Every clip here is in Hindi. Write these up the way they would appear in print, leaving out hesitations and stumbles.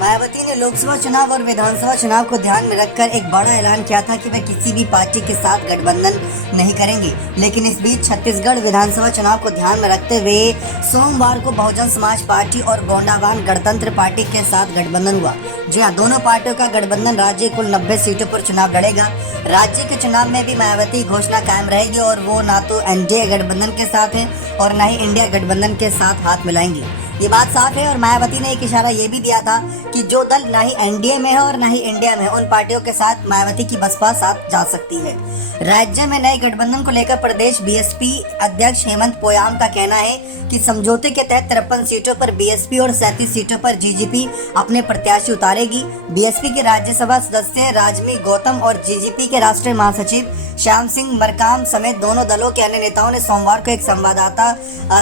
मायावती ने लोकसभा चुनाव और विधानसभा चुनाव को ध्यान में रखकर एक बड़ा ऐलान किया था कि वे किसी भी पार्टी के साथ गठबंधन नहीं करेंगी। लेकिन इस बीच छत्तीसगढ़ विधानसभा चुनाव को ध्यान में रखते हुए सोमवार को बहुजन समाज पार्टी और गोंडावान गणतंत्र पार्टी के साथ गठबंधन हुआ। जी हाँ, दोनों पार्टियों का गठबंधन राज्य कुल 90 सीटों पर चुनाव लड़ेगा। राज्य के चुनाव में भी मायावती घोषणा कायम रहेगी और वो ना तो एनडीए गठबंधन के साथ है और न ही इंडिया गठबंधन के साथ हाथ मिलाएंगी। ये बात साफ है और मायावती ने एक इशारा ये भी दिया था कि जो दल ना ही एनडीए में है और ना ही इंडिया में है, उन पार्टियों के साथ मायावती की बसपा साथ जा सकती है। राज्य में नए गठबंधन को लेकर प्रदेश बीएसपी अध्यक्ष हेमंत पोयाम का कहना है कि समझौते के तहत 53 सीटों पर बीएसपी और 37 सीटों पर जीजीपी अपने प्रत्याशी उतारेगी। बीएसपी के राज्यसभा सदस्य राजमी गौतम और जीजीपी के राष्ट्रीय महासचिव श्याम सिंह मरकाम समेत दोनों दलों के अन्य नेताओं ने सोमवार को एक संवाददाता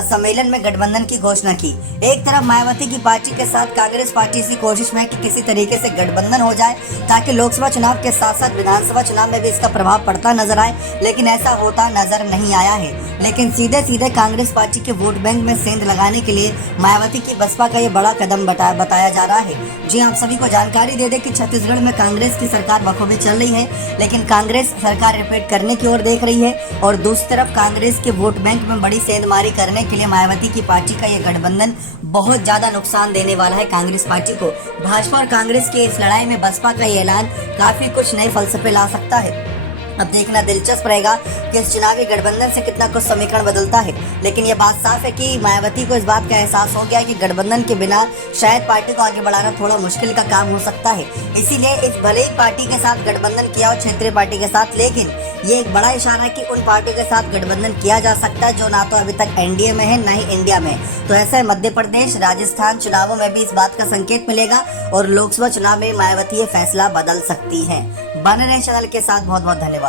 सम्मेलन में गठबंधन की घोषणा की। एक तरफ मायावती की पार्टी के साथ कांग्रेस पार्टी इसी कोशिश में है कि किसी तरीके से गठबंधन हो जाए ताकि लोकसभा चुनाव के साथ साथ विधानसभा चुनाव में भी इसका प्रभाव पड़ता नजर आए, लेकिन ऐसा होता नजर नहीं आया है। लेकिन सीधे सीधे कांग्रेस पार्टी के वोट बैंक में सेंध लगाने के लिए मायावती की बसपा का ये बड़ा कदम बताया जा रहा है। जी, आप सभी को जानकारी दे दें कि छत्तीसगढ़ में कांग्रेस की सरकार बखूबी चल रही है, लेकिन कांग्रेस सरकार रिपीट करने की ओर देख रही है और दूसरी तरफ कांग्रेस के वोट बैंक में बड़ी सेंधमारी करने के लिए मायावती की पार्टी का यह गठबंधन बहुत ज्यादा नुकसान देने वाला है कांग्रेस पार्टी को। भाजपा और कांग्रेस की इस लड़ाई में बसपा का ये ऐलान काफी कुछ नए फलसफे ला सकता है। अब देखना दिलचस्प रहेगा कि इस चुनावी गठबंधन से कितना कुछ समीकरण बदलता है। लेकिन यह बात साफ है कि मायावती को इस बात का एहसास हो गया है कि गठबंधन के बिना शायद पार्टी को आगे बढ़ाना थोड़ा मुश्किल का काम हो सकता है। इसीलिए इस भले ही पार्टी के साथ गठबंधन किया हो क्षेत्रीय पार्टी के साथ, लेकिन ये एक बड़ा इशारा है कि उन पार्टियों के साथ गठबंधन किया जा सकता है जो ना तो अभी तक एनडीए में है ना ही इंडिया में। तो ऐसे मध्य प्रदेश, राजस्थान चुनावों में भी इस बात का संकेत मिलेगा और लोकसभा चुनाव में मायावती ये फैसला बदल सकती है। बने रहे चैनल के साथ, बहुत बहुत धन्यवाद।